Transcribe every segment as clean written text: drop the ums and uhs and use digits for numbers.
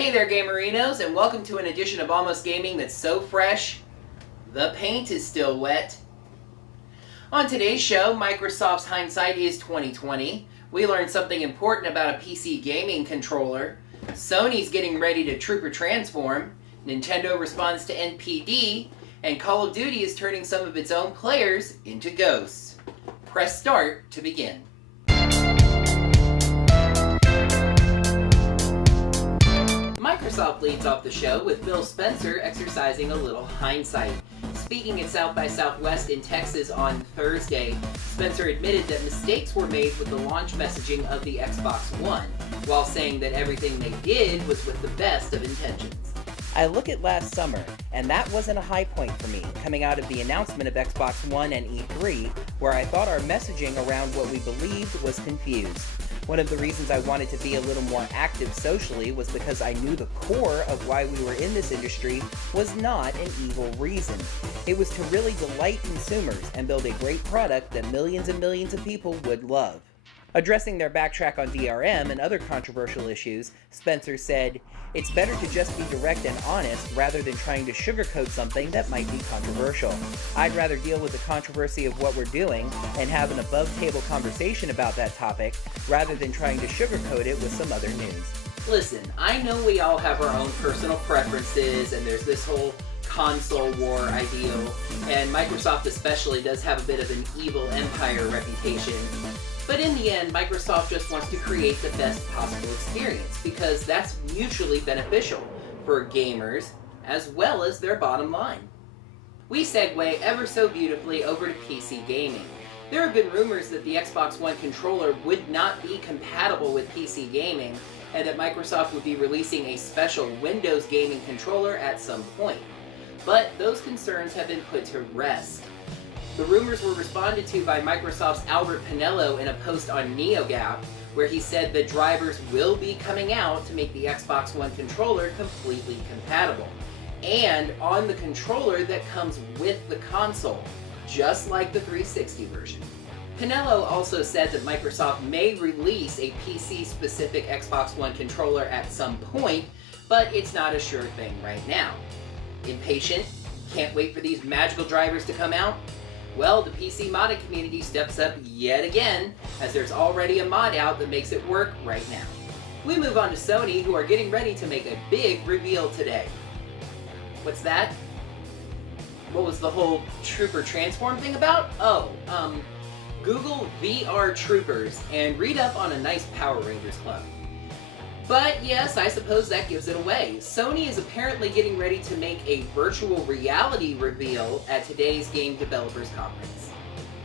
Hey there, Gamerinos, and welcome to an edition of Almost Gaming that's so fresh, the paint is still wet. On today's show, Microsoft's hindsight is 2020. We learned something important about a PC gaming controller. Sony's getting ready to Trooper Transform. Nintendo responds to NPD. And Call of Duty is turning some of its own players into ghosts. Press start to begin. Microsoft leads off the show with Phil Spencer exercising a little hindsight. Speaking at South by Southwest in Texas on Thursday, Spencer admitted that mistakes were made with the launch messaging of the Xbox One, while saying that everything they did was with the best of intentions. I look at last summer, and that wasn't a high point for me, coming out of the announcement of Xbox One and E3, where I thought our messaging around what we believed was confused. One of the reasons I wanted to be a little more active socially was because I knew the core of why we were in this industry was not an evil reason. It was to really delight consumers and build a great product that millions and millions of people would love. Addressing their backtrack on DRM and other controversial issues, Spencer said, "It's better to just be direct and honest rather than trying to sugarcoat something that might be controversial. I'd rather deal with the controversy of what we're doing and have an above-table conversation about that topic rather than trying to sugarcoat it with some other news." Listen, I know we all have our own personal preferences, and there's this whole console war ideal, and Microsoft especially does have a bit of an evil empire reputation. But in the end, Microsoft just wants to create the best possible experience because that's mutually beneficial for gamers as well as their bottom line. We segue ever so beautifully over to PC gaming. There have been rumors that the Xbox One controller would not be compatible with PC gaming and that Microsoft would be releasing a special Windows gaming controller at some point. But those concerns have been put to rest. The rumors were responded to by Microsoft's Albert Pinello in a post on NeoGAF, where he said that drivers will be coming out to make the Xbox One controller completely compatible, and on the controller that comes with the console, just like the 360 version. Pinello also said that Microsoft may release a PC-specific Xbox One controller at some point, but it's not a sure thing right now. Impatient? Can't wait for these magical drivers to come out? Well, the PC modding community steps up yet again, as there's already a mod out that makes it work right now. We move on to Sony, who are getting ready to make a big reveal today. What's that? What was the whole Trooper Transform thing about? Google VR Troopers and read up on a nice Power Rangers club. But yes, I suppose that gives it away. Sony is apparently getting ready to make a virtual reality reveal at today's Game Developers Conference.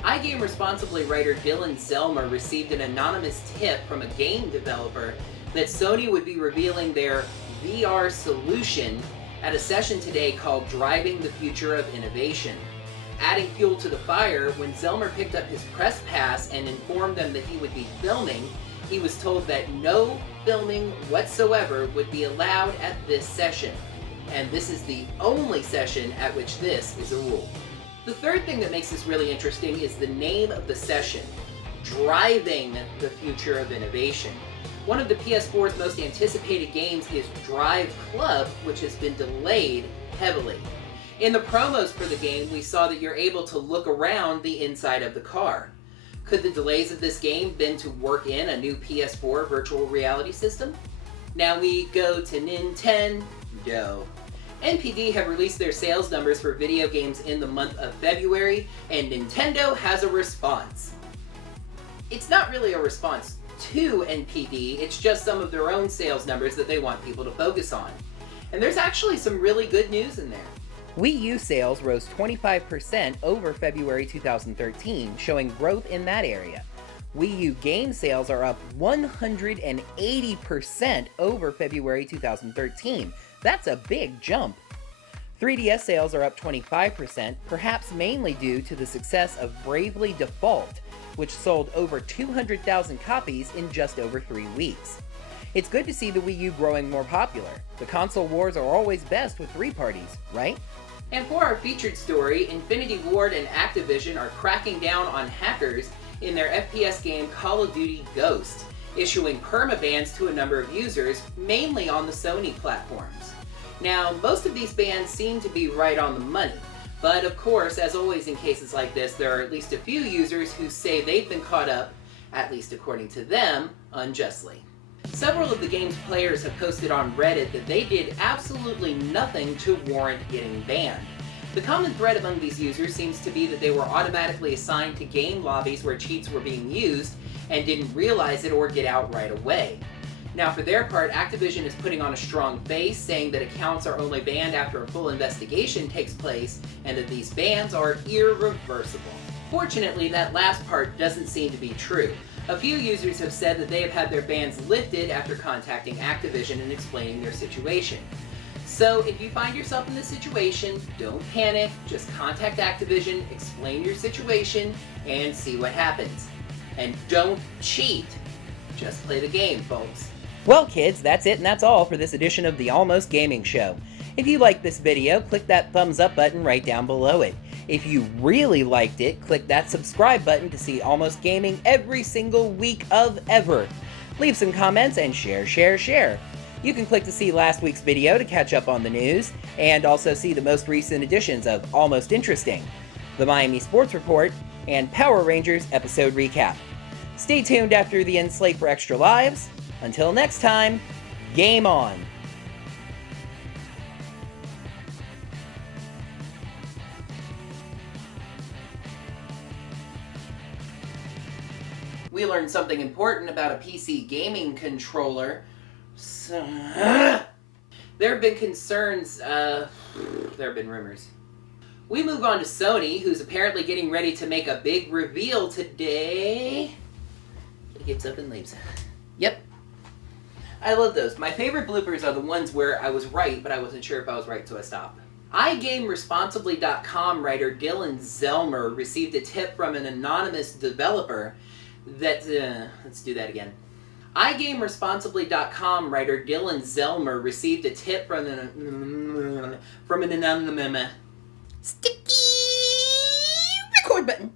iGame Responsibly writer Dylan Zelmer received an anonymous tip from a game developer that Sony would be revealing their VR solution at a session today called Driving the Future of Innovation. Adding fuel to the fire, when Zelmer picked up his press pass and informed them that he would be filming, he was told that no filming whatsoever would be allowed at this session. And this is the only session at which this is a rule. The third thing that makes this really interesting is the name of the session, Driving the Future of Innovation. One of the PS4's most anticipated games is Drive Club, which has been delayed heavily. In the promos for the game, we saw that you're able to look around the inside of the car. Could the delays of this game been to work in a new PS4 virtual reality system? Now we go to Nintendo. NPD have released their sales numbers for video games in the month of February, and Nintendo has a response. It's not really a response to NPD, it's just some of their own sales numbers that they want people to focus on. And there's actually some really good news in there. Wii U sales rose 25% over February 2013, showing growth in that area. Wii U game sales are up 180% over February 2013. That's a big jump. 3DS sales are up 25%, perhaps mainly due to the success of Bravely Default, which sold over 200,000 copies in just over 3 weeks. It's good to see the Wii U growing more popular. The console wars are always best with 3 parties, right? And for our featured story, Infinity Ward and Activision are cracking down on hackers in their FPS game Call of Duty Ghosts. issuing permabans to a number of users, mainly on the Sony platforms. Now, most of these bans seem to be right on the money, but of course, as always in cases like this, there are at least a few users who say they've been caught up, at least according to them, unjustly. Several of the game's players have posted on Reddit that they did absolutely nothing to warrant getting banned. The common thread among these users seems to be that they were automatically assigned to game lobbies where cheats were being used and didn't realize it or get out right away. Now, for their part, Activision is putting on a strong face, saying that accounts are only banned after a full investigation takes place and that these bans are irreversible. Fortunately, that last part doesn't seem to be true. A few users have said that they have had their bans lifted after contacting Activision and explaining their situation. So, if you find yourself in this situation, don't panic, just contact Activision, explain your situation, and see what happens. And don't cheat. Just play the game, folks. Well, kids, that's it and that's all for this edition of the Almost Gaming Show. If you liked this video, click that thumbs up button right down below it. If you really liked it, click that subscribe button to see Almost Gaming every single week of ever. Leave some comments and share. You can click to see last week's video to catch up on the news, and also see the most recent editions of Almost Interesting, the Miami Sports Report, and Power Rangers episode recap. Stay tuned after the end slate for extra lives. Until next time, game on! We learned something important about a PC gaming controller. There have been concerns, there have been rumors. We move on to Sony, who's apparently getting ready to make a big reveal today. He gets up and leaves. Yep. I love those. My favorite bloopers are the ones where I was right, but I wasn't sure if I was right, so I stopped. iGameResponsibly.com writer Dylan Zelmer received a tip from an anonymous developer that, let's do that again. iGameResponsibly.com writer Dylan Zelmer received a tip from an anonymous sticky record button.